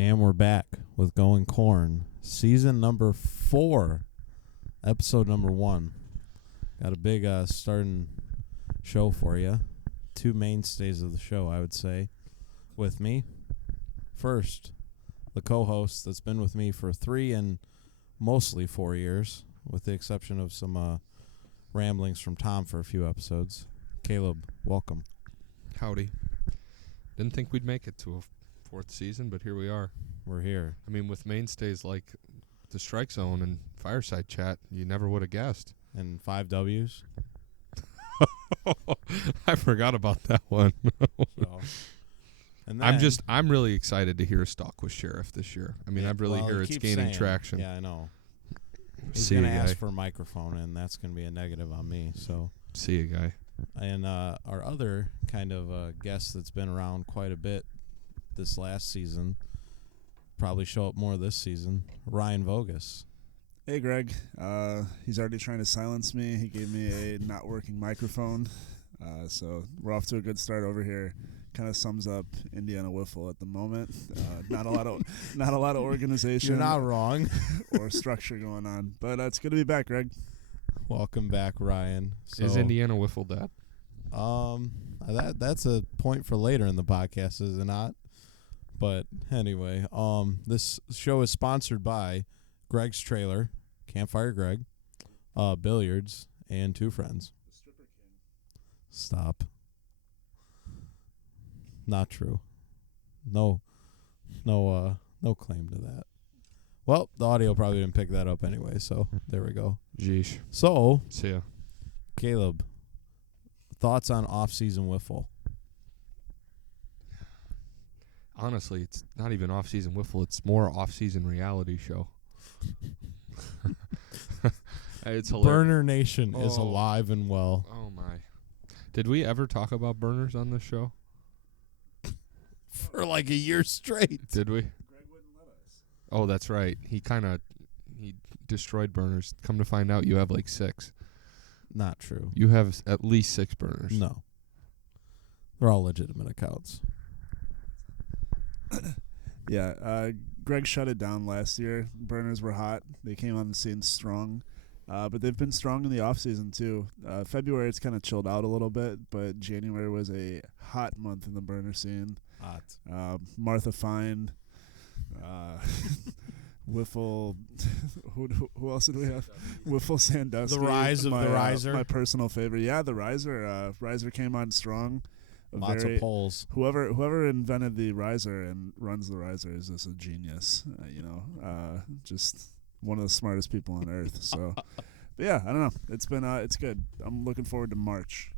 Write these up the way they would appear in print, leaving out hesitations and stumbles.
And we're back with Going Corn, season number 4, episode number 1. Got a big starting show for you. 2 mainstays of the show, I would say, with me. First, the co-host that's been with me for 3 and mostly 4 years, with the exception of some ramblings from Tom for a few episodes. Caleb, welcome. Howdy. Didn't think we'd make it to a 4th season, but here we are. We're here. I mean, with mainstays like the Strike Zone and Fireside Chat, you never would have guessed. And 5 W's. I forgot about that one. So, and then, I'm really excited to hear Stalk with Sheriff this year. I mean, I really hear it's gaining traction. Yeah, I know. He's going to ask for a microphone, and that's going to be a negative on me. So see you, guy. And our other kind of guest that's been around quite a bit this last season, probably show up more this season, Ryan Vogus. Hey, Greg. He's already trying to silence me. He gave me a not working microphone. So we're off to a good start over here. Kind of sums up Indiana Wiffle at the moment. Not a lot of organization. You're not wrong. or structure going on. But it's good to be back, Greg. Welcome back, Ryan. So, is Indiana Wiffle dead? That's a point for later in the podcast, is it not? But anyway, this show is sponsored by Greg's Trailer, Campfire Greg, Billiards, and 2 friends. The Stripper King. Stop. Not true. No claim to that. Well, the audio probably didn't pick that up anyway, so there we go. Jeesh. So, see ya. Caleb, thoughts on off-season wiffle? Honestly, it's not even off-season wiffle. It's more off-season reality show. It's hilarious. Burner Nation is alive and well. Oh, my. Did we ever talk about burners on this show? For like a year straight. Did we? Greg wouldn't let us. Oh, that's right. He destroyed burners. Come to find out, you have like 6. Not true. You have at least 6 burners. No. They're all legitimate accounts. Yeah, Greg shut it down last year. Burners were hot. They came on the scene strong. But they've been strong in the offseason, too. February, it's kind of chilled out a little bit, but January was a hot month in the burner scene. Hot. Martha Fine, Wiffle. Who else did we have? Wiffle Sandusky. The rise of the riser. My personal favorite. Yeah, the riser. Riser came on strong. Lots of polls. Whoever invented the riser and runs the riser is just a genius. Just one of the smartest people on earth. So, but yeah, I don't know. It's been it's good. I'm looking forward to March.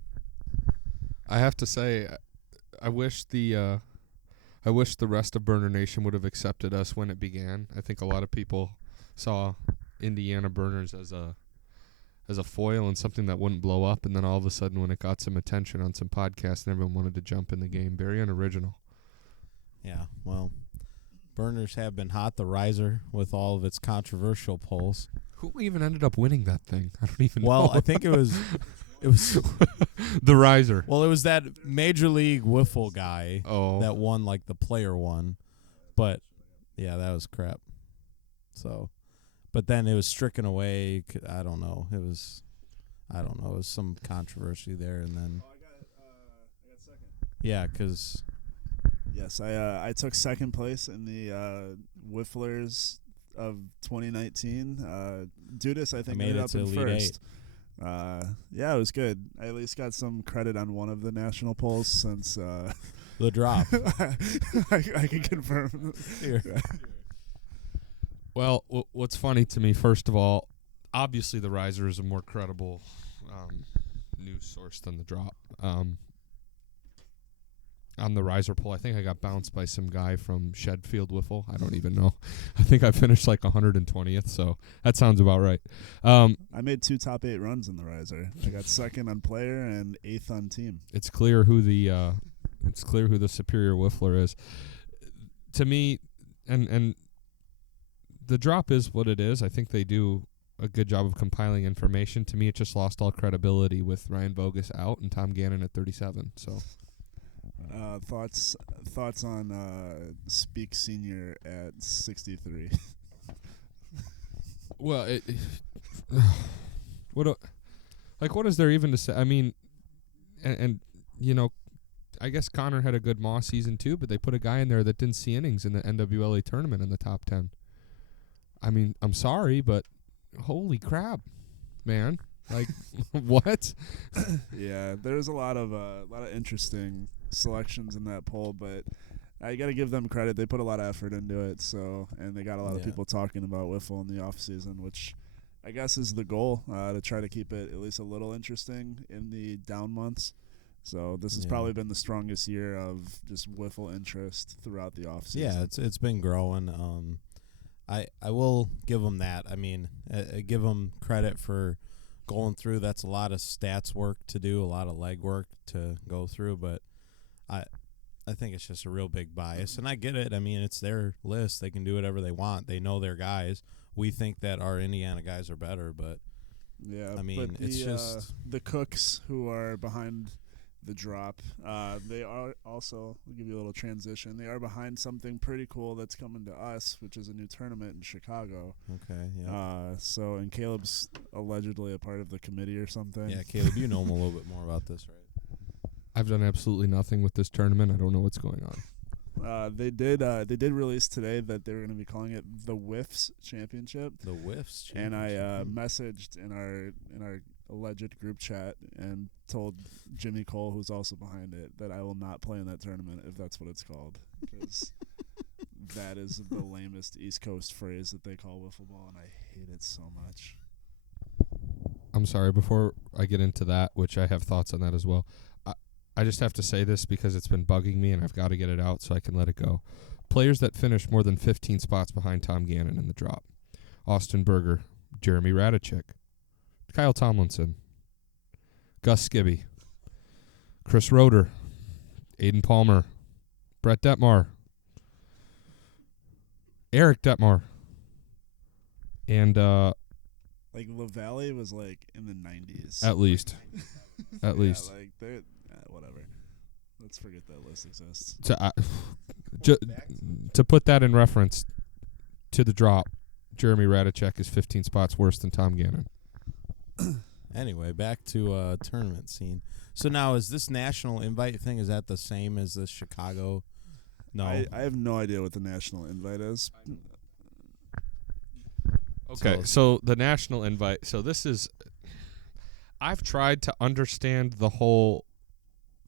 I have to say, I wish the rest of Burner Nation would have accepted us when it began. I think a lot of people saw Indiana Burners as a foil and something that wouldn't blow up, and then all of a sudden when it got some attention on some podcasts and everyone wanted to jump in the game. Very unoriginal. Yeah, well, burners have been hot. The riser with all of its controversial polls. Who even ended up winning that thing? I don't even know. Well, I think it was the riser. Well, it was that Major League Wiffle guy that won like the player one. But yeah, that was crap. So, but then it was stricken away. I don't know. It was some controversy there, and then I got second. Yeah, because yes, I took second place in the Wifflers of 2019. Dudas, I think, ended up in first. Yeah, it was good. I at least got some credit on one of the national polls since the drop. I can confirm. Well, what's funny to me, first of all, obviously the riser is a more credible news source than the drop. On the riser poll, I think I got bounced by some guy from Shedfield Wiffle. I don't even know. I think I finished like 120th, so that sounds about right. I made 2 top 8 runs in the riser. I got second on player and 8th on team. It's clear who the superior Wiffler is. To me, and the drop is what it is. I think they do a good job of compiling information. To me, it just lost all credibility with Ryan Vogus out and Tom Gannon at 37. So Thoughts on Speak Senior at 63. Well, what is there even to say? I mean, and I guess Connor had a good Moss season too, but they put a guy in there that didn't see innings in the NWLA tournament in the top 10. I mean, I'm sorry, but holy crap, man! Like, what? Yeah, there's a lot of interesting selections in that poll, but I got to give them credit. They put a lot of effort into it, and they got a lot of people talking about wiffle in the off season, which I guess is the goal, to try to keep it at least a little interesting in the down months. So this has probably been the strongest year of just wiffle interest throughout the off season. Yeah, it's been growing. I will give them that. I mean, give them credit for going through. That's a lot of stats work to do, a lot of leg work to go through, but I think it's just a real big bias, and I get it. I mean, it's their list. They can do whatever they want. They know their guys. We think that our Indiana guys are better, but yeah, I mean, it's just the cooks who are behind the drop. They are also, I'll give you a little transition. They are behind something pretty cool that's coming to us, which is a new tournament in Chicago. Okay, yeah. And Caleb's allegedly a part of the committee or something. Yeah, Caleb, you know a little bit more about this, right? I've done absolutely nothing with this tournament. I don't know what's going on. They did release today that they were going to be calling it the Whiffs Championship. The Whiffs Championship. And I messaged in our alleged group chat and told Jimmy Cole, who's also behind it, that I will not play in that tournament if that's what it's called, because that is the lamest East Coast phrase that they call wiffle ball, and I hate it so much. I'm sorry, before I get into that, which I have thoughts on that as well, I just have to say this because it's been bugging me and I've got to get it out so I can let it go. Players that finished more than 15 spots behind Tom Gannon in the drop: Austin Berger, Jeremy Radicek, Kyle Tomlinson, Gus Skibby, Chris Roeder, Aiden Palmer, Brett Detmar, Eric Detmar, and like LaValle was like in the 90s. At least. At least. Like they're whatever. Let's forget that list exists. To put that in reference to the drop, Jeremy Radicek is 15 spots worse than Tom Gannon. Anyway, back to tournament scene. So now, is this national invite thing, is that the same as the Chicago? No. I have no idea what the national invite is. Okay, so the national invite. So this is, I've tried to understand the whole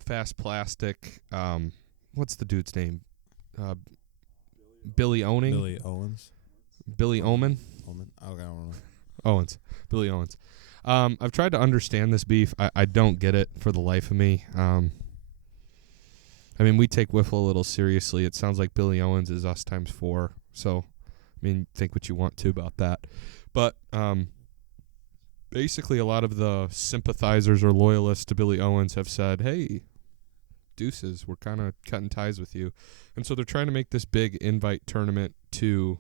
fast plastic. What's the dude's name? Billy Owning? Billy Owens. Billy Omen? Okay, I don't know. Owens. Billy Owens. I've tried to understand this beef. I don't get it for the life of me. I mean, we take wiffle a little seriously. It sounds like Billy Owens is us times 4. So, I mean, think what you want to about that. But basically, a lot of the sympathizers or loyalists to Billy Owens have said, hey, deuces, we're kind of cutting ties with you. And so they're trying to make this big invite tournament to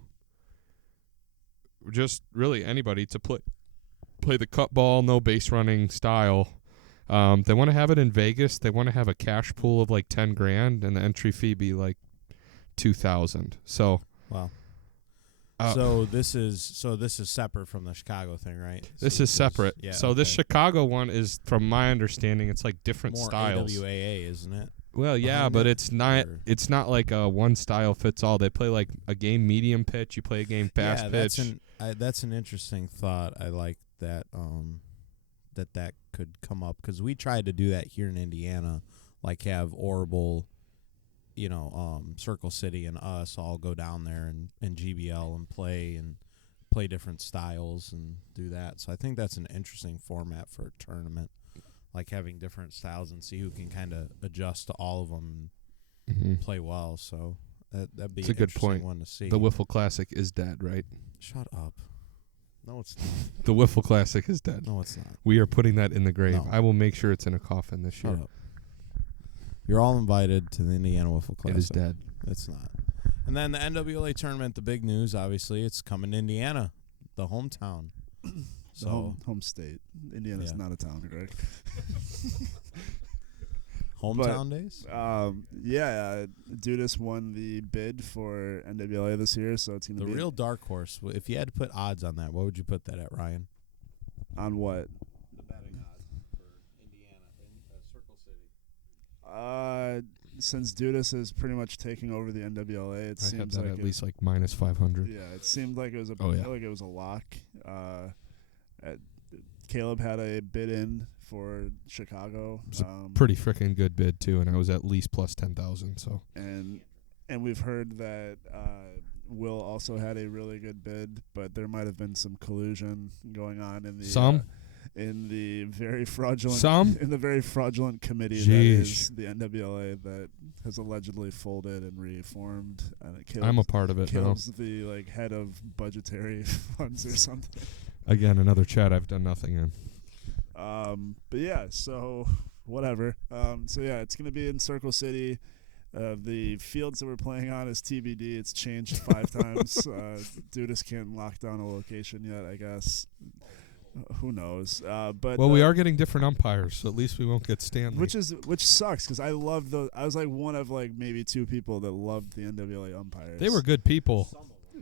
just really anybody to play the cut ball, no base running style. They want to have it in Vegas. They want to have a cash pool of like $10,000 and the entry fee be like $2,000. So wow. So this is separate from the Chicago thing, right? This is separate. Yeah. So this Chicago one is, from my understanding, it's like different more styles. AWAA, isn't it? Well, yeah, but it's not. It's not like a one style fits all. They play like a game medium pitch. You play a game fast pitch. That's an interesting thought. I like that. That could come up because we tried to do that here in Indiana, like have Orbital, Circle City and us all go down there and GBL and play different styles and do that. So I think that's an interesting format for a tournament, like having different styles and see who can kind of adjust to all of them and play well. So that'd be it's a good point. One to see. The Wiffle Classic is dead, right? Shut up. No, it's not. The Wiffle Classic is dead. No, it's not. We are putting that in the grave. No. I will make sure it's in a coffin this year. Shut up. You're all invited to the Indiana Wiffle Classic. It is dead. It's not. And then the NWLA tournament, the big news, obviously, it's coming to Indiana, the hometown. So home state. Indiana's not a town, Greg. Hometown days? Dudas won the bid for NWLA this year, so it's going to be... The real dark horse. If you had to put odds on that, what would you put that at, Ryan? On what? The betting odds for Indiana in Circle City. Since Dudas is pretty much taking over the NWLA, it seems like at least like minus 500. Yeah, it seemed like it was a lock. Caleb had a bid in for Chicago. It was a pretty freaking good bid too, and I was at least plus 10,000. So and we've heard that Will also had a really good bid, but there might have been some collusion going on in the in the very fraudulent committee that is the NWLA that has allegedly folded and reformed. I'm a part of it. Caleb's the head of budgetary funds or something. Again, another chat I've done nothing in. But yeah, so whatever. It's gonna be in Circle City. The fields that we're playing on is TBD. It's changed 5 times. Dudas can't lock down a location yet, I guess. Who knows? We are getting different umpires, so at least we won't get Stanley. Which sucks because I love those. I was one of maybe 2 people that loved the NWA umpires. They were good people.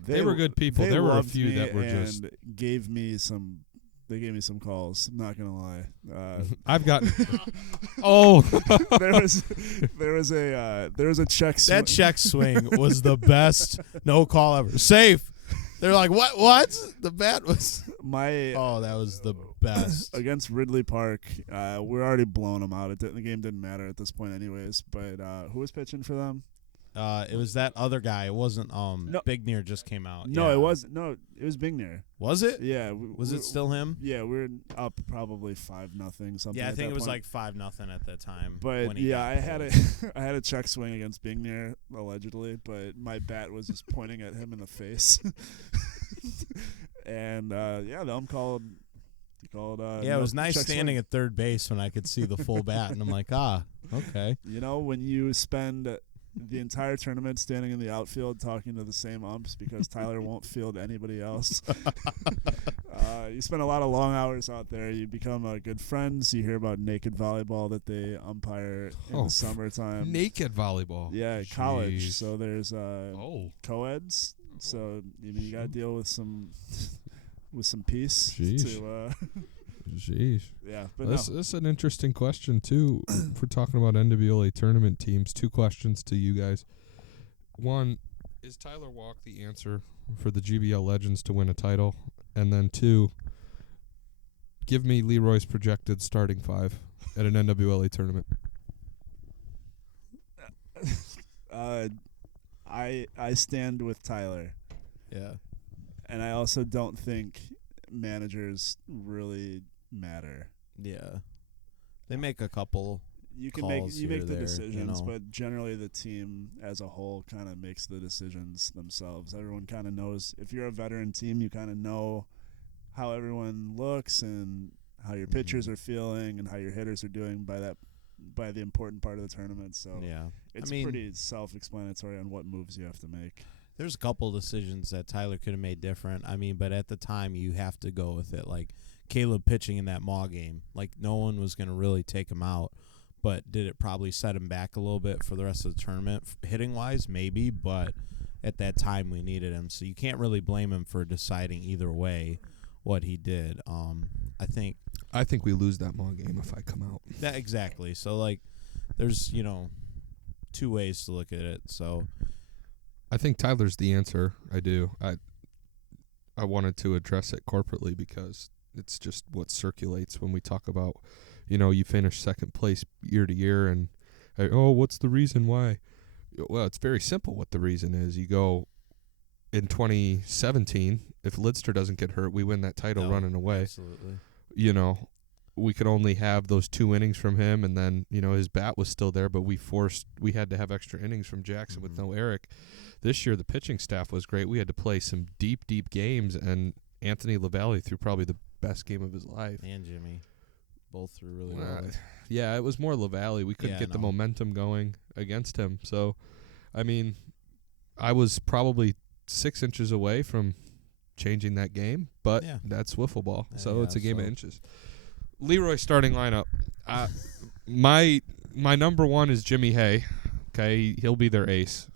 They were good people. There were a few that were just gave me some. They gave me some calls. I'm not gonna lie. I've got. there was a check swing. That check swing was the best no call ever. Safe. They're like, what? The bat was that was the best. Against Ridley Park. We're already blowing them out. The game didn't matter at this point anyways. But who was pitching for them? It was that other guy. It wasn't Big Near just came out. No, it wasn't. No, it was Big Near. Was it? Yeah. Was it still him? Yeah, we're up probably 5-0 something. Yeah, I think it was point. 5-0 at the time. But I had a check swing against Big Near allegedly, but my bat was just pointing at him in the face. And the ump called. He called. It was nice standing at third base when I could see the full bat, and I'm like, okay. When you spend the entire tournament standing in the outfield talking to the same umps because Tyler won't field anybody else. You spend a lot of long hours out there. You become good friends. You hear about naked volleyball that they umpire in the summertime. Naked volleyball? Yeah, college. So there's co-eds. So you got to deal with some peace. Jeez. Yeah, but this is an interesting question too. If we're talking about NWLA tournament teams, 2 questions to you guys. 1, is Tyler Walk the answer for the GBL Legends to win a title? And then 2, give me Leroy's projected starting 5 at an NWLA tournament. I stand with Tyler. Yeah. And I also don't think managers really matter. Yeah. They make a couple you calls make the there, decisions, but generally the team as a whole kind of makes the decisions themselves. Everyone kind of knows. If you're a veteran team, you kind of know how everyone looks and how your pitchers are feeling and how your hitters are doing by the important part of the tournament. So it's pretty self-explanatory on what moves you have to make. There's a couple decisions that Tyler could have made different. But at the time you have to go with it. Like Caleb pitching in that Maw game, no one was going to really take him out, but did it probably set him back a little bit for the rest of the tournament? Hitting wise, maybe, but at that time we needed him, so you can't really blame him for deciding either way what he did. I think we lose that Maw game if I come out. That exactly. So there's 2 ways to look at it. So I think Tyler's the answer. I do. I wanted to address it corporately because it's just what circulates when we talk about, you finish second place year to year and, what's the reason why? Well, it's very simple what the reason is. You go in 2017, if Lidster doesn't get hurt, we win that title running away. Absolutely. We could only have those 2 innings from him, and then, his bat was still there, but we had to have extra innings from Jackson with no Eric. This year, the pitching staff was great. We had to play some deep, deep games, and Anthony LaValle threw probably the best game of his life. And Jimmy. Both threw really well. Yeah, it was more LaValle. We couldn't get the momentum going against him. So, I was probably 6 inches away from changing that game, but that's wiffle ball. So it's a game of inches. Leroy starting lineup. My my number one is Jimmy Hay. Okay, he'll be their ace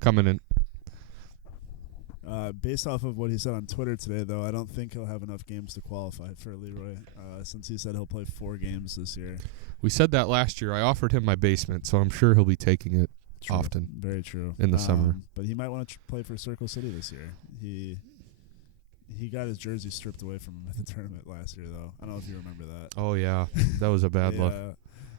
coming in. Based off of what he said on Twitter today, though, I don't think he'll have enough games to qualify for Leroy, since he said he'll play 4 games this year. We said that last year. I offered him my basement, so I'm sure he'll be taking it often. Very true. In the summer. But he might want to play for Circle City this year. He got his jersey stripped away from him at the tournament last year, though. I don't know if you remember that. Oh, yeah. That was a bad look.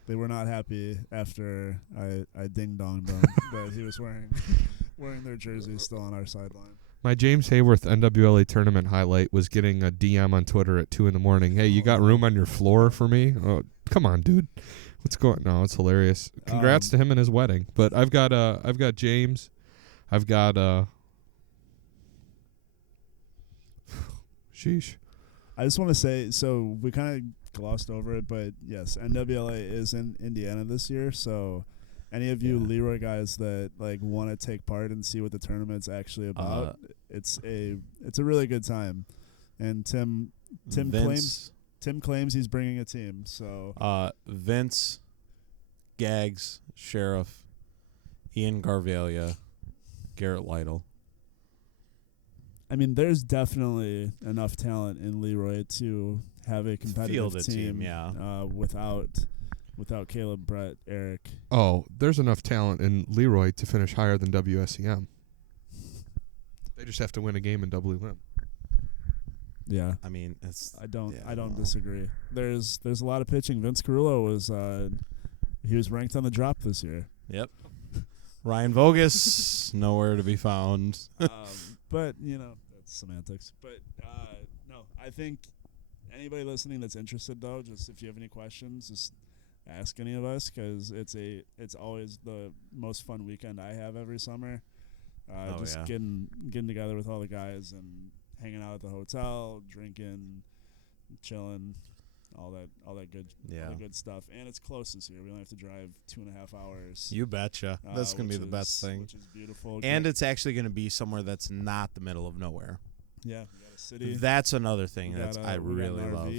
They were not happy after I ding-donged them that he was wearing their jersey still on our sideline. My James Hayworth NWLA tournament highlight was getting a DM on Twitter at 2 a.m. Hey, you got room on your floor for me? Oh, come on, dude. What's going? No, it's hilarious. Congrats to him and his wedding. But I've got James. I've got sheesh. I just want to say, so we kind of glossed over it, but yes, NWLA is in Indiana this year. So any of you Leroy guys that like want to take part and see what the tournament's actually about, it's a really good time. And Tim claims he's bringing a team. So Vince, Gags, Sheriff, Ian Garvalia, Garrett Lytle. I mean, there's definitely enough talent in Leroy to have a competitive team. Without Caleb, Brett, Eric. Oh, there's enough talent in Leroy to finish higher than WSEM. They just have to win a game in WM. Yeah, I mean, I don't disagree. There's a lot of pitching. Vince Carullo was he was ranked on the drop this year. Yep. Ryan Vogus nowhere to be found. But that's semantics. But no, I think anybody listening that's interested, though, just if you have any questions, just ask any of us, because it's always the most fun weekend I have every summer. Getting together with all the guys and hanging out at the hotel, drinking, chilling, all that good stuff. And it's close this year. We only have to drive 2.5 hours. You betcha. That's gonna be the best thing. Which is beautiful. And it's actually gonna be somewhere that's not the middle of nowhere. Yeah, we got a city. That's another thing that I really love.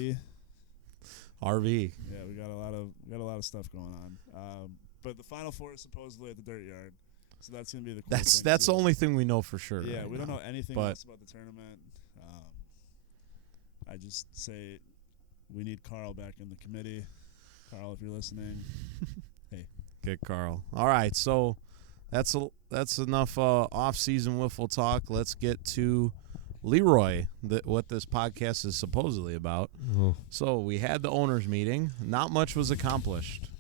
RV. Yeah, we got a lot of stuff going on. But the Final Four is supposedly at the Dirt Yard, so that's gonna be the cool thing. That's the only thing we know for sure. Yeah, right we now. don't know anything else about the tournament. I just say we need Carl back in the committee. Carl, if you're listening, hey. Get Carl. All right, so that's enough off-season wiffle talk. Let's get to Leroy, what this podcast is supposedly about. Oh. So we had the owners meeting. Not much was accomplished.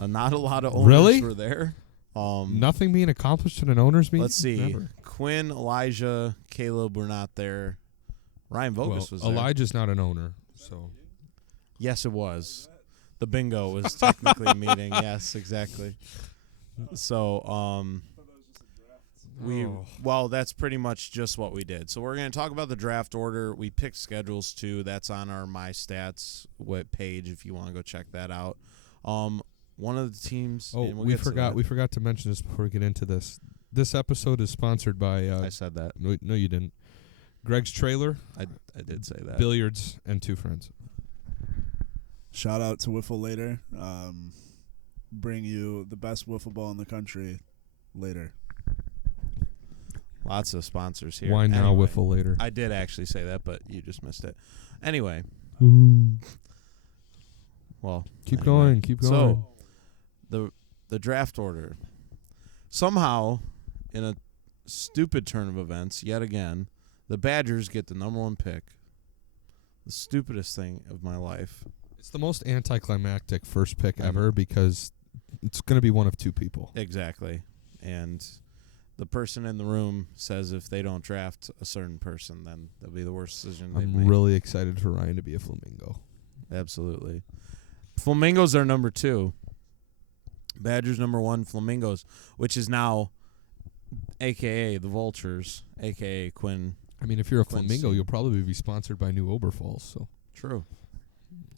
Not a lot of owners were there. Nothing being accomplished at an owners meeting? Let's see. Never. Quinn, Elijah, Caleb were not there. Ryan Vogus was there. Elijah's not an owner, so. Yes, it was. The bingo was technically a meeting. Yes, exactly. So, that's pretty much just what we did. So we're going to talk about the draft order. We picked schedules too. That's on our My Stats page if you want to go check that out. One of the teams. Oh, we forgot to mention this before we get into this. This episode is sponsored by. I said that. No, you didn't. Greg's Trailer. I did say that. Billiards and 2 friends. Shout out to Wiffle Later. Bring you the best wiffle ball in the country later. Lots of sponsors here. Why now, Wiffle Later? I did actually say that, but you just missed it. Anyway. Well, keep going. So, the draft order. Somehow, in a stupid turn of events, yet again, the Badgers get the number 1 pick. The stupidest thing of my life. It's the most anticlimactic first pick ever because it's going to be one of 2 people. Exactly. And the person in the room says if they don't draft a certain person, then that'll be the worst decision they've made. I'm really excited for Ryan to be a Flamingo. Absolutely. Flamingos are number 2. Badgers number 1, Flamingos, which is now a.k.a. the Vultures, a.k.a. Quinn. I mean, if you're a Flamingo, you'll probably be sponsored by New Oberfalls. So true.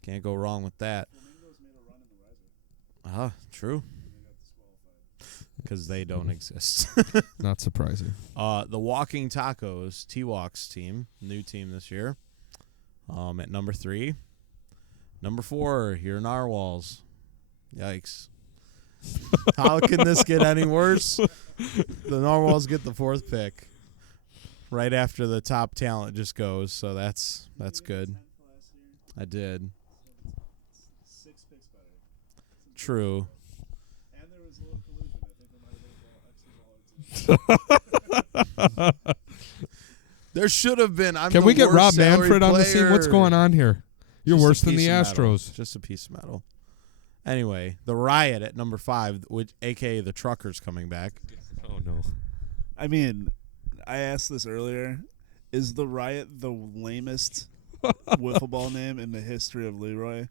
Can't go wrong with that. Flamingos made a run in the Riser. True. Because they don't exist. Not surprising. The Walking Tacos, T-Walks team, new team this year, at number 3. Number 4, here in Narwhals. Yikes. How can this get any worse? The Narwhals get the 4th pick right after the top talent just goes, so that's good. I did. 6 picks better. True. And there was a little collusion. I think there might have been a ball X's all There should have been. Can we get Rob Manfred on the scene? scene? What's going on here? You're worse than the Astros. Just a piece of metal. Anyway, the Riot at number 5, which a.k.a. the Truckers coming back. Oh, no. I mean, I asked this earlier. Is the Riot the lamest wiffle ball name in the history of Leroy?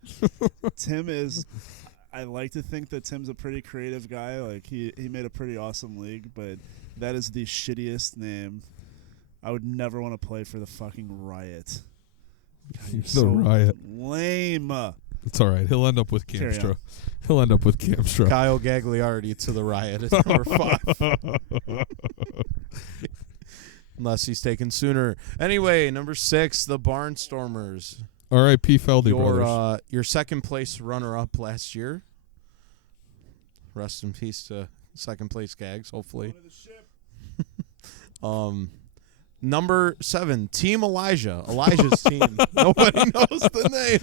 Tim is. I like to think that Tim's a pretty creative guy. Like he made a pretty awesome league, but that is the shittiest name. I would never want to play for the fucking Riot. God, you're so Riot. Lame. It's all right. He'll end up with Camstra. Kyle Gagliardi to the Riot at number 5. Unless he's taken sooner. Anyway, number 6, the Barnstormers. R.I.P. Feldy brothers. Your second place runner-up last year. Rest in peace to second place Gags, hopefully. Number 7, Team Elijah. Elijah's team. Nobody knows the name.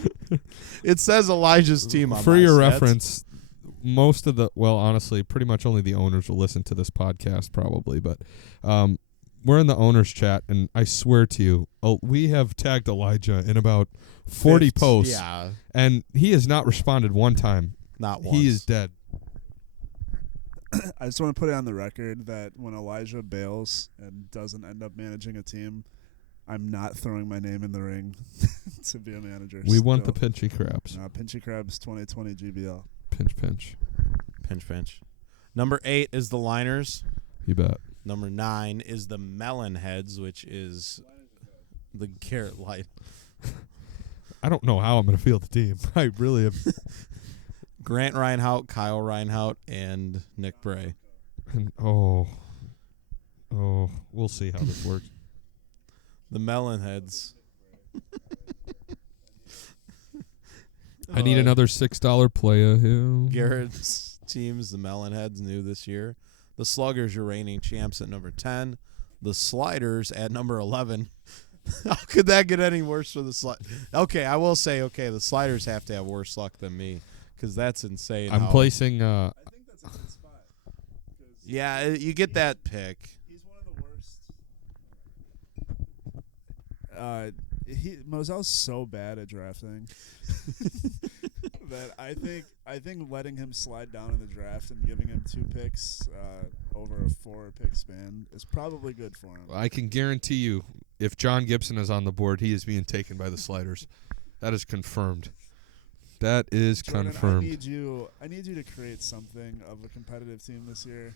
It says Elijah's team on For my your stats. reference, most of honestly, pretty much only the owners will listen to this podcast probably, but we're in the owners chat, and I swear to you, we have tagged Elijah in about 40 posts, and he has not responded one time. Not once. He is dead. I just want to put it on the record that when Elijah bails and doesn't end up managing a team, I'm not throwing my name in the ring to be a manager. We want the Pinchy Crabs. Pinchy Crabs 2020 GBL. Pinch. Number 8 is the Liners. You bet. Number 9 is the Melon Heads, which is the Carrot Light. I don't know how I'm going to field the team. I really have. Grant Reinhout, Kyle Reinhout, and Nick Bray. And, we'll see how this works. The Melon Heads. I need another $6 player here. Garrett's team's the Melon Heads, new this year. The Sluggers, your reigning champs, at number 10. The Sliders at number 11. How could that get any worse for the Sliders? Okay, I will say, the Sliders have to have worse luck than me, because that's insane. I'm placing. I think that's a good spot. Yeah, you get that pick. He's one of the worst. Mosel's so bad at drafting that I think letting him slide down in the draft and giving him 2 picks over a 4-pick span is probably good for him. I can guarantee you, if John Gibson is on the board, he is being taken by the Sliders. That is confirmed. That is Jordan, confirmed. I need you to create something of a competitive team this year,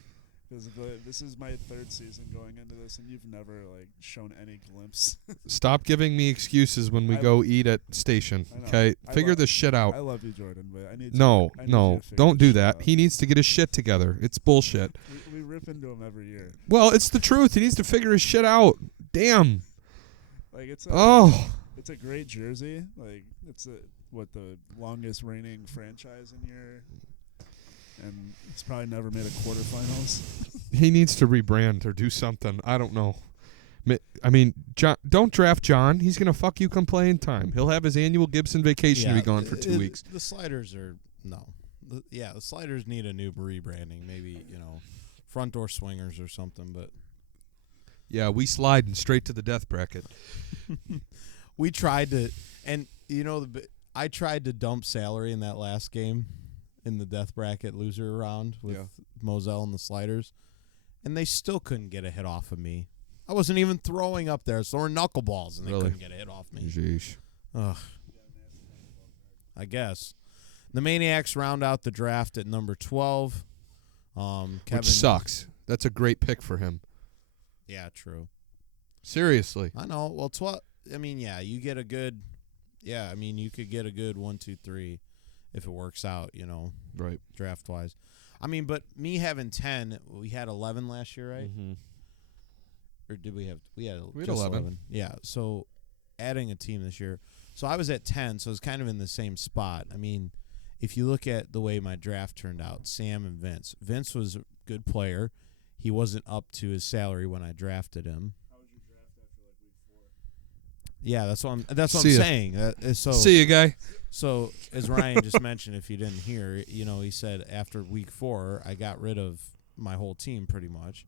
because this is my 3rd season going into this, and you've never shown any glimpse. Stop giving me excuses when we go eat at station. Okay, figure this shit out. I love you, Jordan, but I need no, don't do that. Out. He needs to get his shit together. It's bullshit. We rip into him every year. Well, it's the truth. He needs to figure his shit out. Damn. It's a great jersey. It's the longest reigning franchise in your. And he's probably never made a quarterfinals. He needs to rebrand or do something. I don't know. I mean, John, don't draft John. He's going to fuck you come playing time. He'll have his annual Gibson vacation to be gone for 2 weeks. The Sliders are no. The Sliders need a new rebranding. Maybe, front door swingers or something. But yeah, we sliding straight to the death bracket. We tried to, and I tried to dump salary in that last game. In the death bracket loser round with Moselle and the Sliders, and they still couldn't get a hit off of me. I wasn't even throwing up there, so we're knuckleballs, and they couldn't get a hit off me. Jeez. Ugh. I guess. The Maniacs round out the draft at number 12. Kevin, which sucks. That's a great pick for him. Yeah, true. Seriously. I know. Well, 12. I mean, you get a good. Yeah, I mean, you could get a good 1, 2, 3. If it works out, right, draft-wise. I mean, but me having 10, we had 11 last year, right? Mm-hmm. Or did we have? We had just 11. Yeah, so adding a team this year. So I was at 10, so it's kind of in the same spot. I mean, if you look at the way my draft turned out, Sam and Vince was a good player. He wasn't up to his salary when I drafted him. How was your draft after like week 4? Yeah, that's what I'm saying. So See you, guy. So as Ryan just mentioned, if you didn't hear, he said after week 4, I got rid of my whole team pretty much.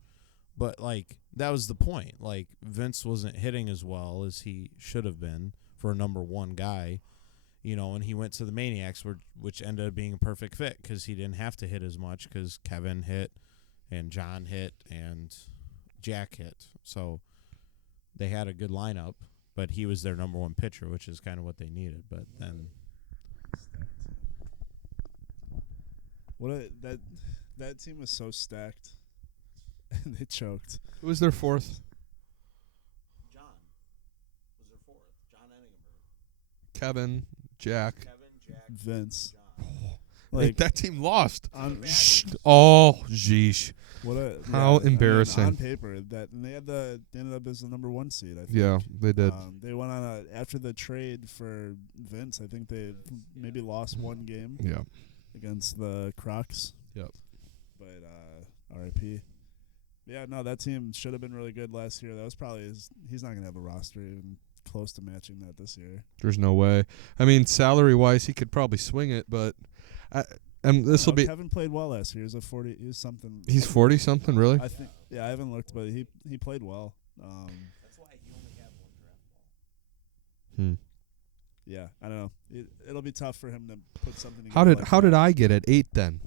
But like that was the point. Like Vince wasn't hitting as well as he should have been for a number 1 guy. And he went to the Maniacs, which ended up being a perfect fit because he didn't have to hit as much because Kevin hit and John hit and Jack hit. So they had a good lineup, but he was their number 1 pitcher, which is kind of what they needed. But then that team was so stacked, and they choked. Who was their 4th? John was their 4th. John Enningenberg. Kevin, Jack, Vince. Like that team lost. Sheesh. How embarrassing. on paper, and they ended up as the number 1 seed. I think. Yeah, they did. They went on after the trade for Vince. I think they maybe lost 1 game. Yeah. Against the Crocs. Yep. But RIP. Yeah, no, that team should have been really good last year. That was probably he's not gonna have a roster even close to matching that this year. There's no way. I mean, salary-wise, he could probably swing it, but this will be. Kevin played well last year. He was 40. He was something. He's 40 something, really. I think. Yeah, I haven't looked, but he played well. That's why he only had 1 draft ball. Yeah, I don't know. It'll be tough for him to put something together. How did I get at 8 then?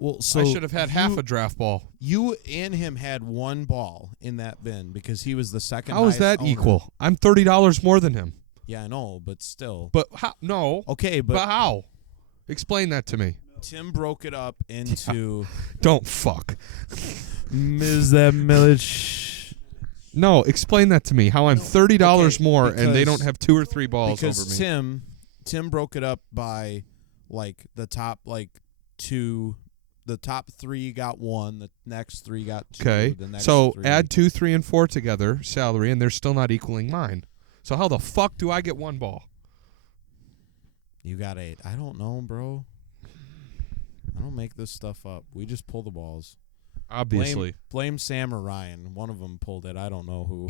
Well, so I should have had half a draft ball. You and him had 1 ball in that bin because he was the second. How is that equal? I'm $30 more than him. Yeah, I know, but still. But how? No. Okay, but how? Explain that to me. Tim broke it up into. Don't fuck. Is that Milich? No, explain that to me. How I'm $30 more and they don't have 2 or 3 balls over me. Because Tim broke it up by like the top 2. The top 3 got 1. The next 3 got 2. Okay. The next so 3. add 2, 3, and 4 together, salary, and they're still not equaling mine. So how the fuck do I get 1 ball? You got 8. I don't know, bro. I don't make this stuff up. We just pull the balls. Obviously. Blame Sam or Ryan. One of them pulled it. I don't know who.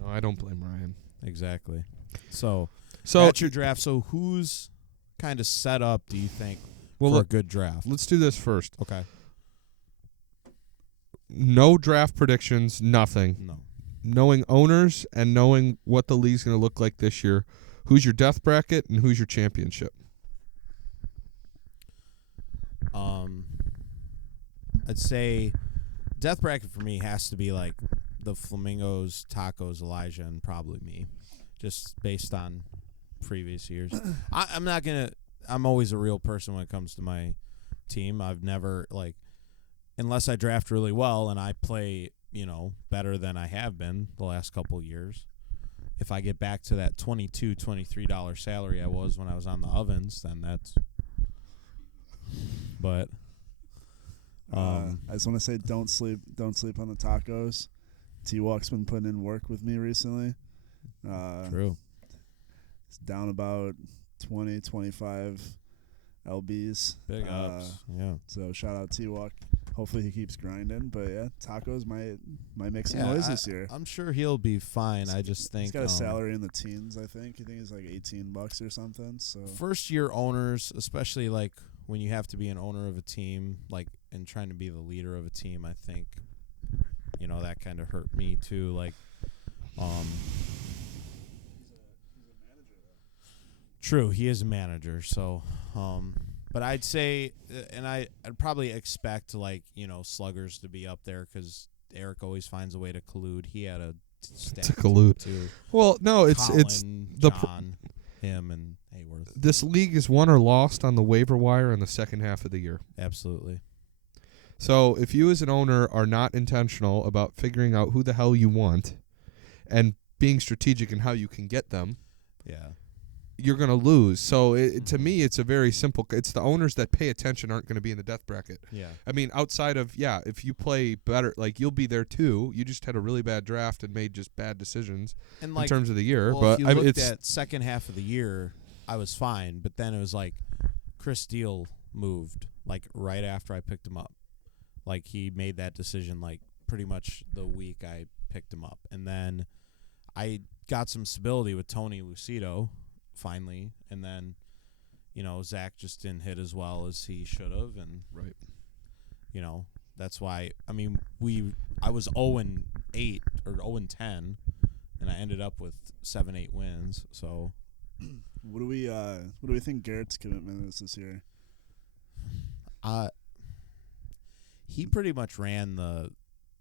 No, I don't blame Ryan. Exactly. So that's your draft. So who's kind of set up, do you think, for a good draft? Let's do this first. Okay. No draft predictions, nothing. No. Knowing owners and knowing what the league's going to look like this year, who's your death bracket and who's your championship? I'd say death bracket for me has to be like the Flamingos, Tacos, Elijah, and probably me, just based on previous years. I'm always a real person when it comes to my team. I've never, unless I draft really well and I play, better than I have been the last couple of years. If I get back to that $22, $23 salary I was when I was on the ovens, then that's. But I just want to say, don't sleep on the tacos. T-Walk's been putting in work with me recently. True. It's down about 20, 25 lbs. Big ups. Yeah. So shout out T-Walk. Hopefully he keeps grinding. But yeah, tacos might make some noise this year. I'm sure he'll be fine. I just think he's got a salary in the teens. I think he's like $18 or something. So first year owners, especially when you have to be an owner of a team, and trying to be the leader of a team, I think, that kind of hurt me too. True, he is a manager. So, but I'd say, and I'd probably expect sluggers to be up there because Eric always finds a way to collude. He had a stat to collude too. Well, no, it's the John, him and Hayworth. This league is won or lost on the waiver wire in the second half of the year. Absolutely. So if you as an owner are not intentional about figuring out who the hell you want and being strategic in how you can get them, you're going to lose. So to me, it's a very simple. It's the owners that pay attention aren't going to be in the death bracket. Yeah. I mean, outside of, if you play better, you'll be there too. You just had a really bad draft and made just bad decisions in terms of the year. Well, but if you looked at second half of the year, I was fine. But then it was Chris Steele moved like right after I picked him up. Like he made that decision like pretty much the week I picked him up. And then I got some stability with Tony Lucido finally, and then Zach just didn't hit as well as he should have, and right. That's why I was 0-8 or 0-10, and I ended up with 7-8 wins. So what do we think Garrett's commitment is this year? He pretty much ran the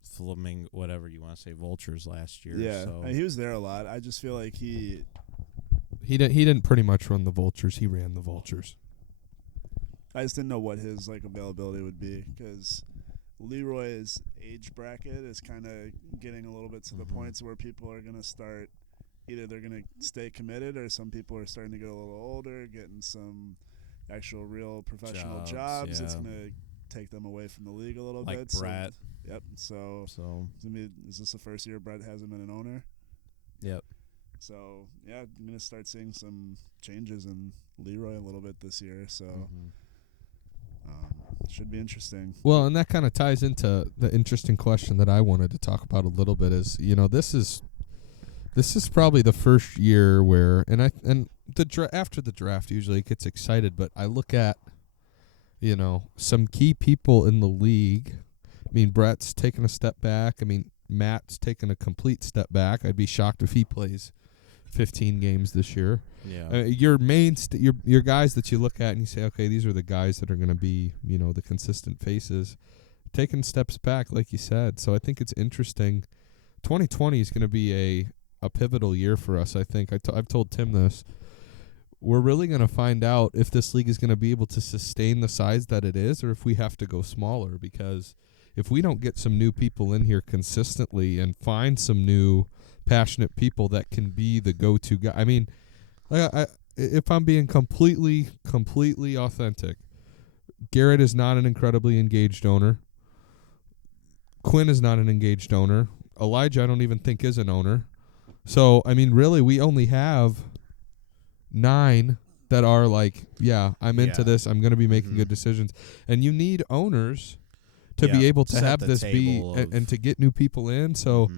Flaming, whatever you want to say, Vultures last year. Yeah, so. he was there a lot. I just feel like he didn't pretty much run the Vultures. He ran the Vultures. I just didn't know what his availability would be, because Leroy's age bracket is kind of getting a little bit to the points where people are going to start, either they're going to stay committed, or some people are starting to get a little older, getting some actual real professional jobs. Yeah. It's going to take them away from the league a little like bit. Brett. Yep. So is this the first year Brett hasn't been an owner? Yep. So, yeah, I'm going to start seeing some changes in Leroy a little bit this year. So, should be interesting. Well, and that kind of ties into the interesting question that I wanted to talk about a little bit is, this is probably the first year where, after the draft usually it gets excited, but I look at, some key people in the league. I mean, Brett's taking a step back. I mean, Matt's taking a complete step back. I'd be shocked if he plays 15 games this year. Yeah. Your your guys that you look at and you say, okay, these are the guys that are going to be, the consistent faces, taking steps back, like you said. So I think it's interesting. 2020 is going to be a pivotal year for us, I think. I've told Tim this. We're really going to find out if this league is going to be able to sustain the size that it is, or if we have to go smaller, because if we don't get some new people in here consistently and find some new passionate people that can be the go-to guy. I mean, if I'm being completely authentic, Garrett is not an incredibly engaged owner. Quinn is not an engaged owner. Elijah, I don't even think is an owner. So, I mean, really, we only have 9 that are like, I'm into this. I'm going to be making good decisions. And you need owners to be able to have this be and to get new people in. So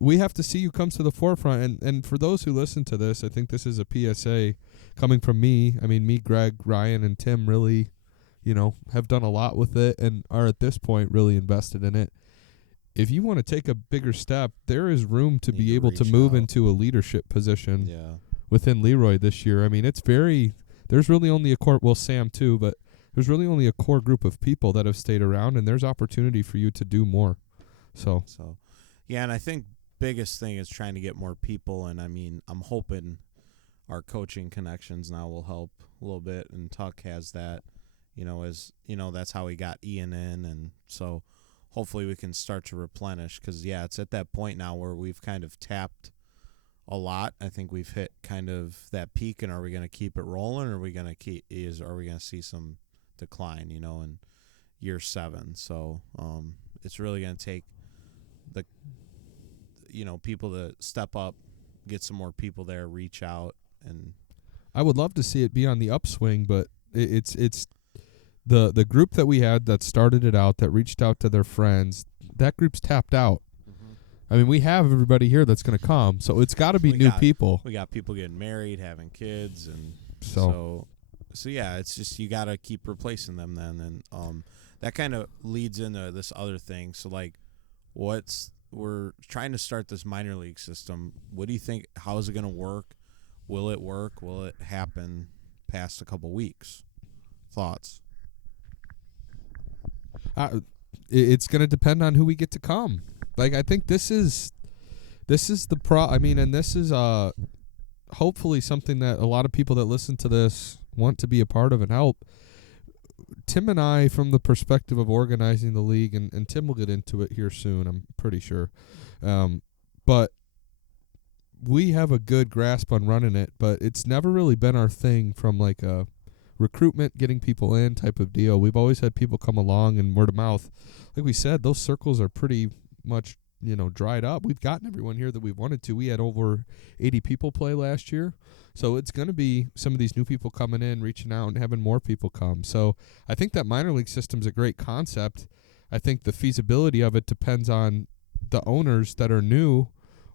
we have to see who comes to the forefront. And for those who listen to this, I think this is a PSA coming from me. I mean, me, Greg, Ryan, and Tim really, have done a lot with it and are at this point really invested in it. If you want to take a bigger step, there is room to be able to move into a leadership position within Leroy this year. I mean, there's really only a core, well, Sam too, but there's really only a core group of people that have stayed around, and there's opportunity for you to do more. So yeah, and I think biggest thing is trying to get more people, and I mean, I'm hoping our coaching connections now will help a little bit, and Tuck has that, that's how he got Ian in, and so hopefully we can start to replenish, because it's at that point now where we've kind of tapped a lot. I think we've hit kind of that peak, and are we going to keep it rolling, or are we going to see some decline, in year 7? So it's really going to take the people to step up, get some more people there, reach out, and I would love to see it be on the upswing, but it's the group that we had that started it out, that reached out to their friends, that group's tapped out. I mean, we have everybody here that's going to come, so it's got to be new people. We got people getting married, having kids, and so yeah, it's just you got to keep replacing them then, and that kind of leads into this other thing. So like, we're trying to start this minor league system. What do you think? How is it going to work? Will it work? Will it happen past a couple weeks? Thoughts? It's going to depend on who we get to come. Like, I think this is the I mean, and this is hopefully something that a lot of people that listen to this want to be a part of and help. Tim and I, from the perspective of organizing the league, and Tim will get into it here soon, I'm pretty sure. But we have a good grasp on running it, but it's never really been our thing from like a recruitment, getting people in type of deal. We've always had people come along and word of mouth. Like we said, those circles are pretty much dried up. We've gotten everyone here that we wanted to. We had over 80 people play last year. So it's going to be some of these new people coming in, reaching out, and having more people come. So I think that minor league system's a great concept. I think the feasibility of it depends on the owners that are new,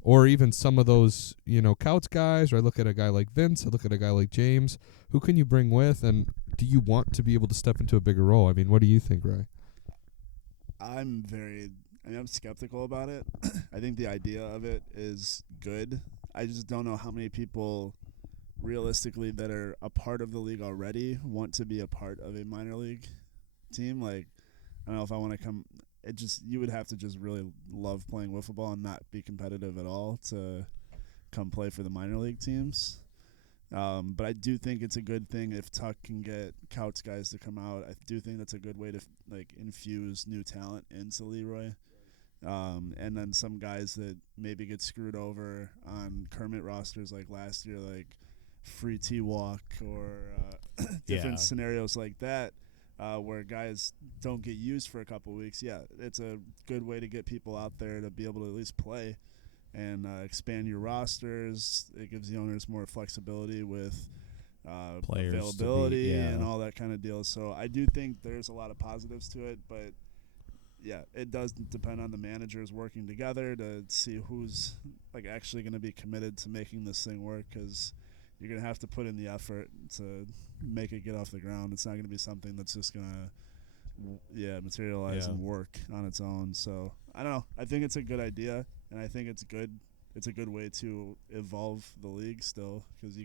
or even some of those, Couts guys. Or I look at a guy like Vince, I look at a guy like James. Who can you bring with, and do you want to be able to step into a bigger role? I mean, what do you think, Ray? I'm skeptical about it. I think the idea of it is good. I just don't know how many people realistically that are a part of the league already want to be a part of a minor league team. Like, I don't know if I want to come. You would have to just really love playing wiffle ball and not be competitive at all to come play for the minor league teams. But I do think it's a good thing if Tuck can get Couch guys to come out. I do think that's a good way to infuse new talent into Leroy. And then some guys that maybe get screwed over on Kermit rosters like last year, like free T-Walk or different scenarios like that, where guys don't get used for a couple weeks. Yeah, it's a good way to get people out there to be able to at least play and expand your rosters. It gives the owners more flexibility with availability and all that kind of deal. So I do think there's a lot of positives to it, but yeah, it does depend on the managers working together to see who's actually going to be committed to making this thing work, because you're going to have to put in the effort to make it get off the ground. It's not going to be something that's just going to materialize and work on its own. So I don't know. I think it's a good idea, and I think it's good. It's a good way to evolve the league still, because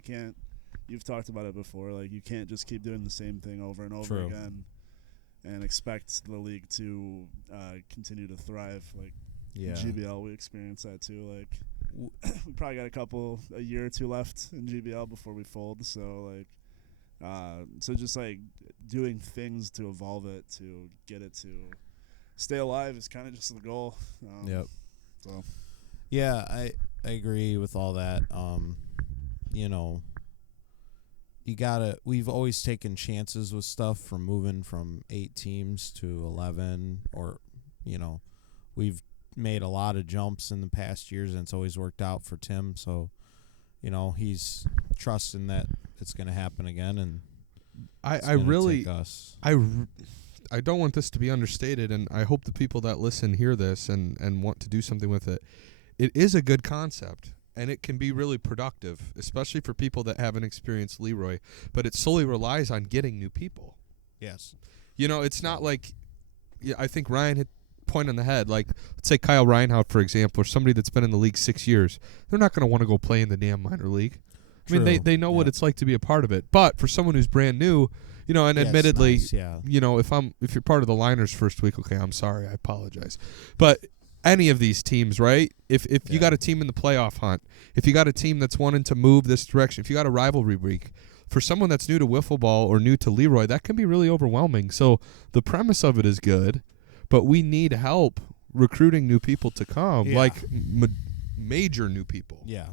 you've talked about it before, you can't just keep doing the same thing over and over again and expect the league to continue to thrive. GBL, we experienced that too. We probably got a year or two left in GBL before we fold. So just doing things to evolve it, to get it to stay alive is kind of just the goal. Yep. So. Yeah, I agree with all that. We've always taken chances with stuff, from moving from 8 teams to 11, or, we've made a lot of jumps in the past years, and it's always worked out for Tim. So, he's trusting that it's going to happen again, and I don't want this to be understated, and I hope the people that listen hear this and want to do something with it. It is a good concept, and it can be really productive, especially for people that haven't experienced Leroy, but it solely relies on getting new people. Yes. It's not I think Ryan hit point on the head. Let's say Kyle Reinhardt, for example, or somebody that's been in the league 6 years. They're not going to want to go play in the damn minor league. True. I mean, they know what it's like to be a part of it. But for someone who's brand new, and admittedly, nice, if you're part of the Liners first week, okay, I'm sorry, I apologize. But any of these teams, right? If you got a team in the playoff hunt, if you got a team that's wanting to move this direction, if you got a rivalry week, for someone that's new to wiffle ball or new to Leroy, that can be really overwhelming. So the premise of it is good, but we need help recruiting new people to come, major new people. Yeah.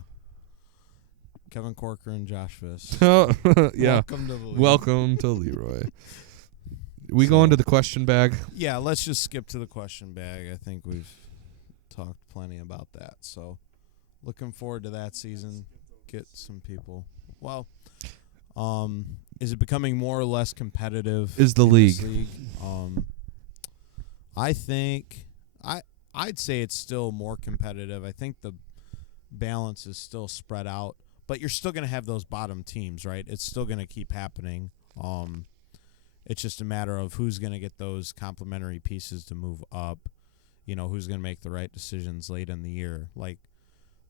Kevin Corker and Josh Viss. Yeah. Welcome to Leroy. We go into the question bag. Yeah, let's just skip to the question bag. I think we've talked plenty about that. So, looking forward to that season. Get some people. Well, is it becoming more or less competitive? Is the league? I think I'd say it's still more competitive. I think the balance is still spread out, but you're still going to have those bottom teams, right? It's still going to keep happening. It's just a matter of who's going to get those complementary pieces to move up, who's going to make the right decisions late in the year. Like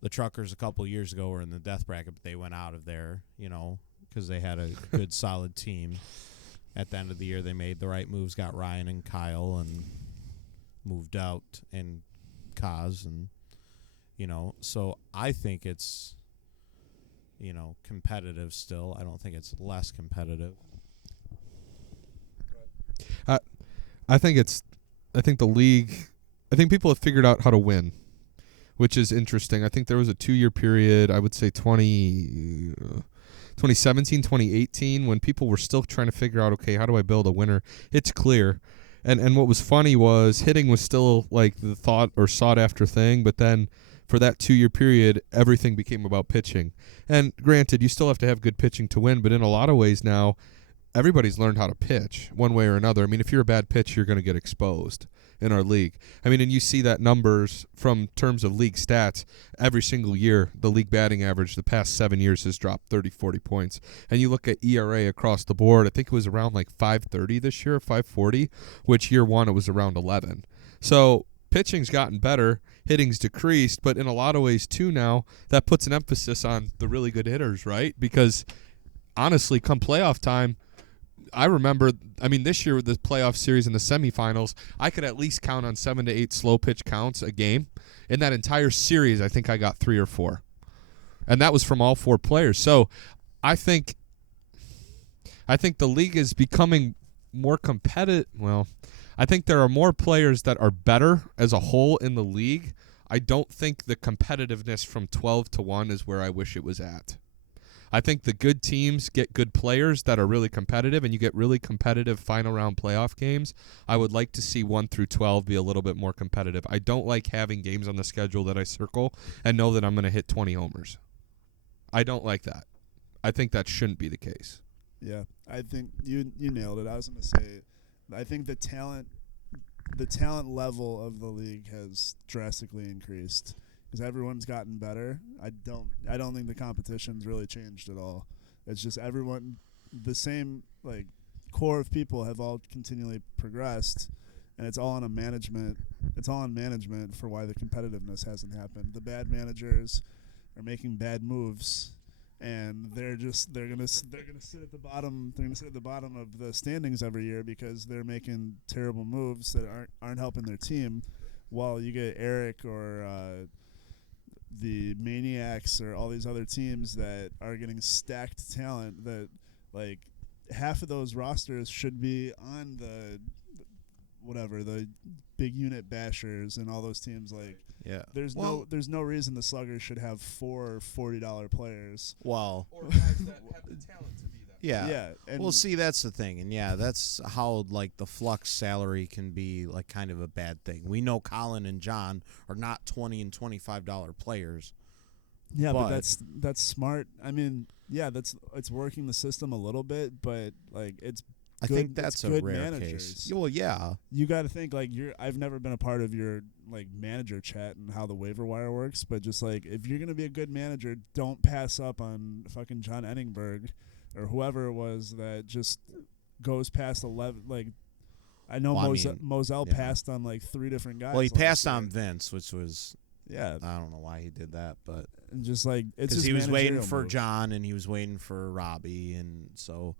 the Truckers a couple years ago were in the death bracket, but they went out of there, because they had a good, solid team. At the end of the year, they made the right moves, got Ryan and Kyle, and moved out, and Kaz, and, so I think it's, competitive still. I don't think it's less competitive. I think the league, I think people have figured out how to win, which is interesting. I think there was a 2-year period, I would say 2017, 2018, when people were still trying to figure out, okay, how do I build a winner? It's clear. And what was funny was hitting was still like the thought or sought after thing, but then for that 2-year period, everything became about pitching. And granted, you still have to have good pitching to win, but in a lot of ways now, everybody's learned how to pitch one way or another. I mean, if you're a bad pitcher, you're going to get exposed in our league. I mean, and you see that numbers from terms of league stats every single year. The league batting average the past 7 years has dropped 30, 40 points. And you look at ERA across the board, I think it was around like 530 this year, 540, which year one it was around 11. So pitching's gotten better, hitting's decreased, but in a lot of ways too now, that puts an emphasis on the really good hitters, right? Because honestly, come playoff time, I remember, this year with the playoff series in the semifinals, I could at least count on 7 to 8 slow pitch counts a game. In that entire series, I think I got 3 or 4. And that was from all 4 players. So I think the league is becoming more competitive. Well, I think there are more players that are better as a whole in the league. I don't think the competitiveness from 12 to 1 is where I wish it was at. I think the good teams get good players that are really competitive, and you get really competitive final round playoff games. I would like to see 1 through 12 be a little bit more competitive. I don't like having games on the schedule that I circle and know that I'm going to hit 20 homers. I don't like that. I think that shouldn't be the case. Yeah, I think you nailed it. I was going to say, I think the talent level of the league has drastically increased. Because everyone's gotten better. I don't think the competition's really changed at all. It's just everyone, the same like core of people have all continually progressed, and it's all on management for why the competitiveness hasn't happened. The bad managers are making bad moves, and they're gonna sit at the bottom. They're gonna sit at the bottom of the standings every year because they're making terrible moves that aren't helping their team. While you get Eric or the Maniacs or all these other teams that are getting stacked talent that like half of those rosters should be on the big unit bashers and all those teams. Like, yeah, there's no reason the Sluggers should have 4 $40 players. Well, or guys that have the talent to be that. Yeah. Well, see, that's the thing. And, yeah, that's how, like, the flux salary can be, like, kind of a bad thing. We know Colin and John are not $20 and $25 players. Yeah, but that's smart. I mean, yeah, it's working the system a little bit, but, like, I think that's a rare managers. case. Well, yeah. You got to think, like, I've never been a part of your, like, manager chat and how the waiver wire works, but just, like, if you're going to be a good manager, don't pass up on fucking John Enningberg or whoever it was that just goes past 11. Like, I know Moselle passed on like 3 different guys. Well, he passed on Vince, which was I don't know why he did that, but just like it's just he was waiting for John and he was waiting for Robbie, and so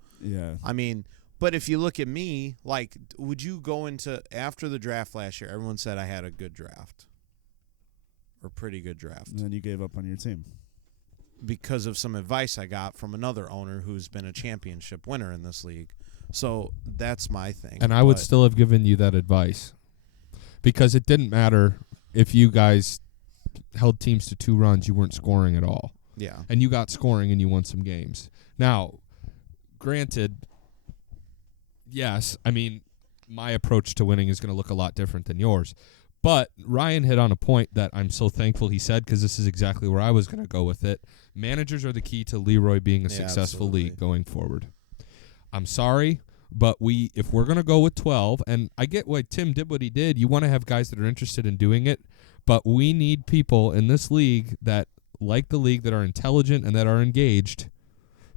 I mean, but if you look at me, like, would you go into after the draft last year? Everyone said I had a good draft or pretty good draft, and then you gave up on your team. Because of some advice I got from another owner who's been a championship winner in this league. So that's my thing. And I would still have given you that advice because it didn't matter if you guys held teams to 2 runs, you weren't scoring at all. Yeah. And you got scoring and you won some games. Now, granted, yes, I mean, my approach to winning is going to look a lot different than yours. But Ryan hit on a point that I'm so thankful he said, because this is exactly where I was going to go with it. Managers are the key to Leroy being a successful league going forward. I'm sorry, but if we're going to go with 12, and I get why Tim did what he did, you want to have guys that are interested in doing it, but we need people in this league that like the league, that are intelligent and that are engaged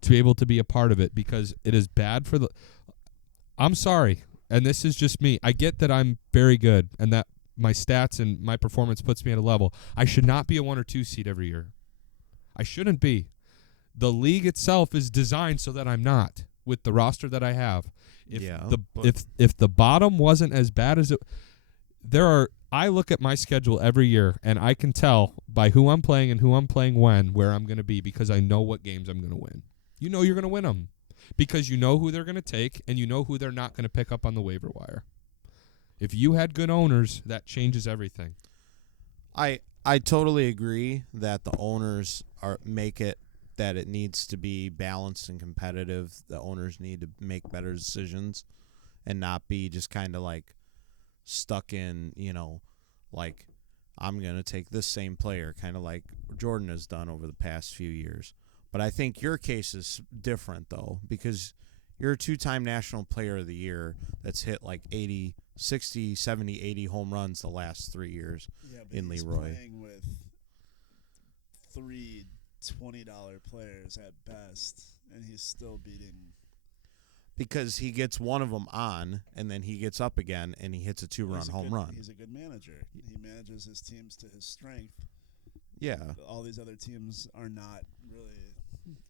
to be able to be a part of it, because it is bad for the... I'm sorry, and this is just me. I get that I'm very good and that my stats and my performance puts me at a level. I should not be a 1 or 2 seed every year. I shouldn't be. The league itself is designed so that I'm not, with the roster that I have. If the bottom wasn't as bad as it, I look at my schedule every year and I can tell by who I'm playing and who I'm playing when where I'm going to be, because I know what games I'm going to win. You know you're going to win them because you know who they're going to take and you know who they're not going to pick up on the waiver wire. If you had good owners, that changes everything. I totally agree that the owners make it that it needs to be balanced and competitive. The owners need to make better decisions and not be just kind of like stuck in, like I'm going to take this same player, kind of like Jordan has done over the past few years. But I think your case is different, though, because you're a two-time National Player of the Year that's hit like 80, 60, 70, 80 home runs the last 3 years in Leroy. He's playing with three $20 players at best, and he's still beating. Because he gets one of them on, and then he gets up again, and he hits a two-run home run. He's a good manager. He manages his teams to his strength. Yeah. All these other teams are not really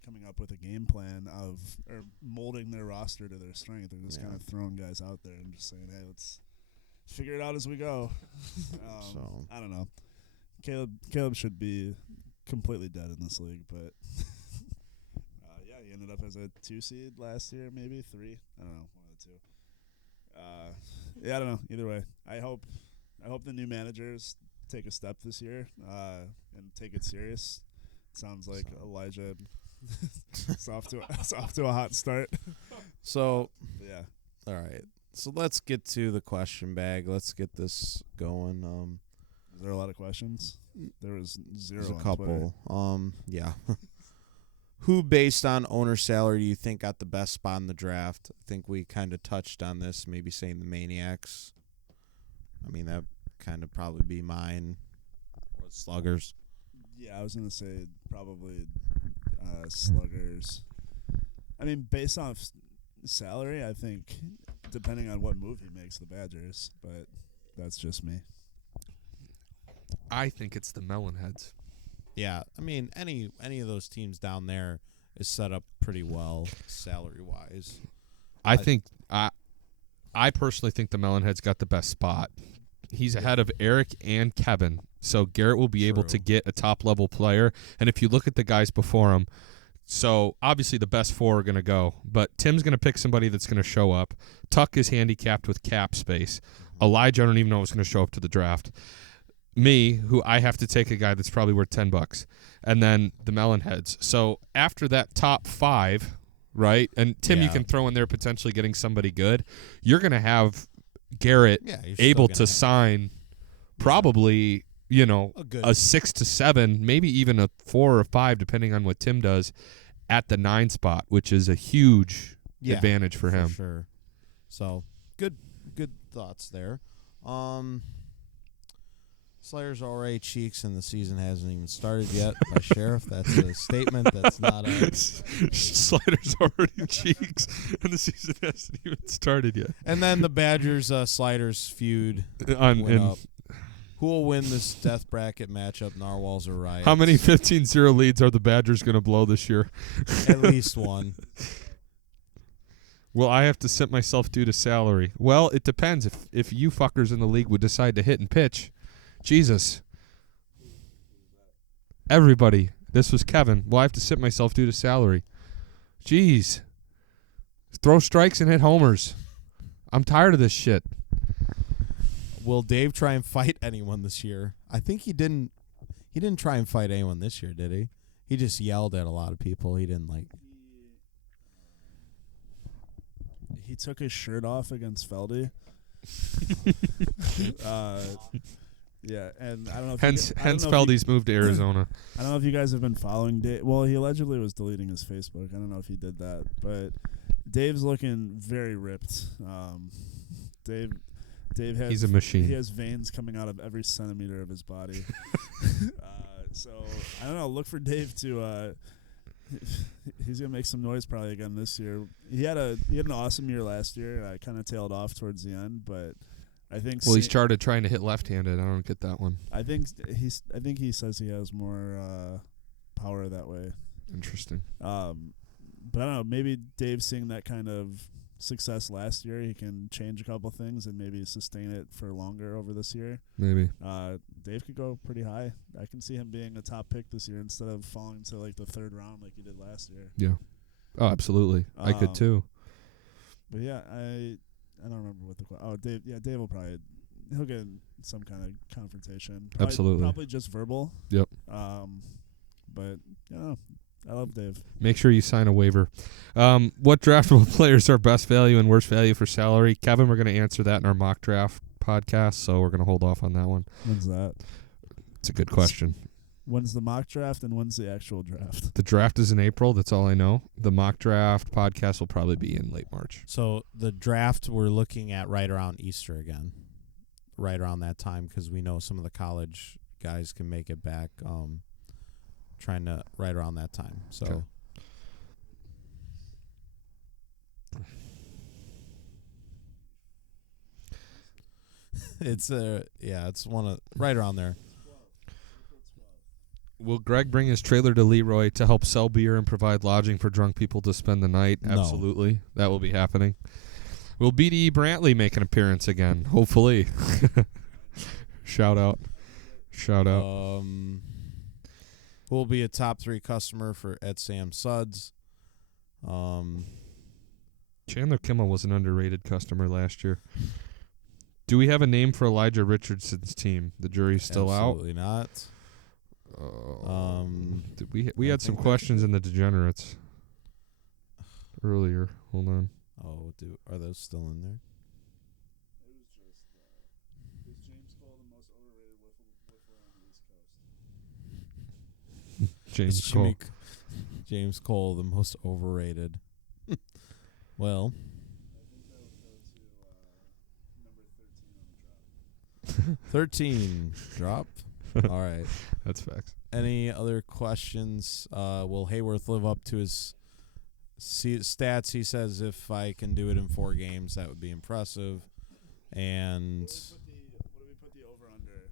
coming up with a game plan or molding their roster to their strength. They're just kind of throwing guys out there and just saying, hey, let's figure it out as we go. So I don't know. Caleb should be completely dead in this league, but he ended up as a 2 seed last year, maybe 3. I don't know, one of the 2. I don't know. Either way, I hope the new managers take a step this year and take it serious. Sounds like Elijah. It's off to a hot start. So yeah. All right. So let's get to the question bag. Let's get this going. Is there a lot of questions? There was 0. There's a on couple. Twitter. Yeah. Who, based on owner salary, do you think got the best spot in the draft? I think we kind of touched on this, maybe saying the Maniacs. I mean, that kind of probably be mine. Or the Sluggers. Yeah, I was going to say probably Sluggers. I mean, based off salary, I think, depending on what move he makes, the Badgers. But that's just me. I think it's the Melonheads. Yeah, I mean, any of those teams down there is set up pretty well salary-wise. I personally think the Melonheads got the best spot. He's ahead of Eric and Kevin, so Garrett will be able to get a top-level player. And if you look at the guys before him, so obviously the best 4 are going to go, but Tim's going to pick somebody that's going to show up. Tuck is handicapped with cap space. Elijah, I don't even know who's going to show up to the draft. Me, who I have to take a guy that's probably worth $10, and then the Melonheads. So after that top 5, right, and Tim, you can throw in there potentially getting somebody good, you're going to have Garrett able to sign probably, a 6 to 7, maybe even a 4 or 5, depending on what Tim does, at the 9 spot, which is a huge advantage for him. Sure. So good thoughts there. Slayer's already cheeks and the season hasn't even started yet by Sheriff. That's a statement that's not a... Slider's already cheeks and the season hasn't even started yet. And then the Badgers Sliders feud went up. Who will win this death bracket matchup, Narwhals or Riots? How many 15-0 leads are the Badgers going to blow this year? At least one. Well, I have to set myself due to salary. Well, it depends. If you fuckers in the league would decide to hit and pitch... Jesus. Everybody. This was Kevin. Well, I have to sit myself due to salary. Jeez. Throw strikes and hit homers. I'm tired of this shit. Will Dave try and fight anyone this year? I think he didn't try and fight anyone this year, did he? He just yelled at a lot of people. He didn't like... He took his shirt off against Feldy. Yeah, and I don't know if hence Feldy's moved to Arizona. I don't know if you guys have been following Dave. Well, he allegedly was deleting his Facebook. I don't know if he did that, but Dave's looking very ripped. Dave has... He's a machine. He has veins coming out of every centimeter of his body. So, I don't know. Look for Dave to... he's going to make some noise probably again this year. He had an awesome year last year. I kind of tailed off towards the end, but... I think he started trying to hit left-handed. I don't get that one. I think he says he has more power that way. Interesting. But I don't know. Maybe Dave seeing that kind of success last year, he can change a couple things and maybe sustain it for longer over this year. Maybe. Dave could go pretty high. I can see him being a top pick this year instead of falling to like the 3rd round like he did last year. Yeah. Oh, absolutely. I could too. But yeah, I don't remember what Dave. Yeah, Dave will he'll get in some kind of confrontation. Absolutely. Probably just verbal. Yep. But I love Dave. Make sure you sign a waiver. What draftable players are best value and worst value for salary? Kevin, we're going to answer that in our mock draft podcast, so we're going to hold off on that one. When's that? It's a good question. When's the mock draft and when's the actual draft? The draft is in April. That's all I know. The mock draft podcast will probably be in late March. So the draft we're looking at right around Easter again, right around that time, because we know some of the college guys can make it back. Trying to right around that time. So. Okay. It's one of right around there. Will Greg bring his trailer to Leroy to help sell beer and provide lodging for drunk people to spend the night? No. Absolutely. That will be happening. Will BDE Brantley make an appearance again? Hopefully. Shout out. Who will be a top 3 customer at Sam Suds? Chandler Kimmel was an underrated customer last year. Do we have a name for Elijah Richardson's team? The jury's still Absolutely out. Not. We had some questions in the Degenerates earlier. Hold on. Oh, are those still in there? Is James Cole the most overrated whiffler on the East Coast? James Cole. James Cole, the most overrated. Well. I think that would go to number 13 on the drop. 13 drop. All right. That's facts. Any other questions? Will Hayworth live up to his stats? He says if I can do it in 4 games, that would be impressive. And what do we put the over-under?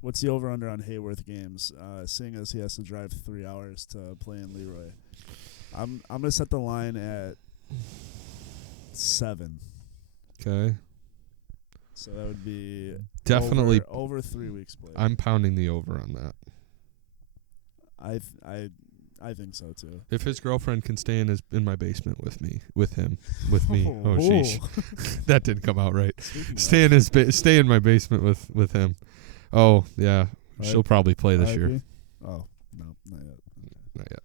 What's the over-under on Hayworth games, seeing as he has to drive 3 hours to play in Leroy? I'm going to set the line at 7. Okay. So that would be definitely over 3 weeks played. I'm pounding the over on that. I think so too. If his girlfriend can stay in my basement with me. Oh sheesh. That didn't come out right. Stay in my basement with him. Oh yeah, she'll probably play this year. Oh no, not yet. Not yet.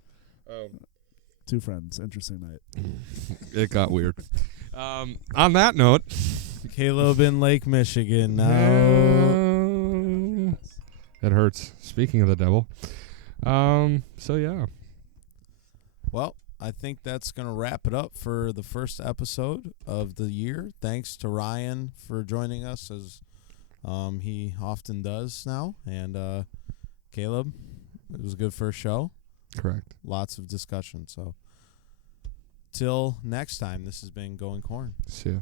2 friends. Interesting night. It got weird. On that note, Caleb in Lake Michigan now. It hurts. Speaking of the devil. So yeah. Well, I think that's going to wrap it up for the first episode of the year. Thanks to Ryan for joining us, as he often does now. And Caleb, it was a good first show. Correct. Lots of discussion. So till next time, this has been Going Corn. See ya.